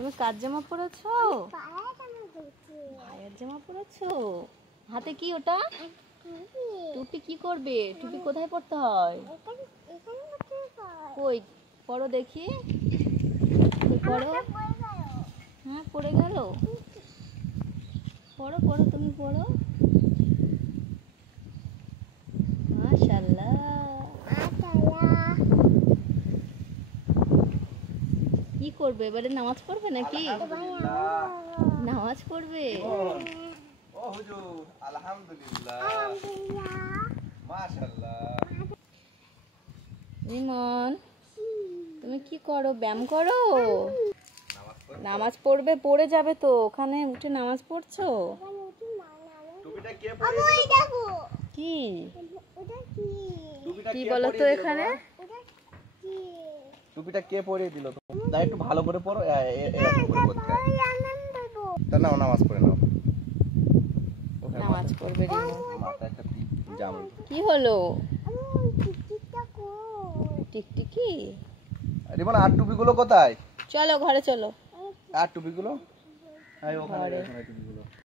তুমি কার জামা পরেছো? ভাইয়ের জামা পরেছো। হাতে কি ওটা? টুপি। কি করবে? টুপি কোথায় পড়তে হয়? কই পড়ো দেখি। পড়ো। হ্যাঁ পড়ে গেল। পড়ো পড়ো তুমি পড়ো। মাশাআল্লাহ। কি করবে এবারে? নামাজ পড়বে নাকি? নামাজ পড়বে। ও হুজুর আলহামদুলিল্লাহ মাশাআল্লাহ। ইমন তুমি কি করো? ব্যায়াম করো? নামাজ পড়বে? পড়ে যাবে তো। ওখানে উঠে নামাজ পড়ছো? টুপিটা কে পরিয়ে দিল? কি টুপিটা কি কে বলো তো পরিয়ে দিল এখানে? টুপিটা কে পরিয়ে দিল? তাই একটু ভালো করে পড়ো। এরকম করে পড়তে হয়। তা নাও নামাজ পড়ে নাও। নামাজ পড়বে রিমন। মাথায় একটা জাম। কি হলো? টিকটিকি। রিমন আর টুপিগুলো কোথায়? চলো ঘরে চলো। আর টুপিগুলো? ওখানে টুপিগুলো।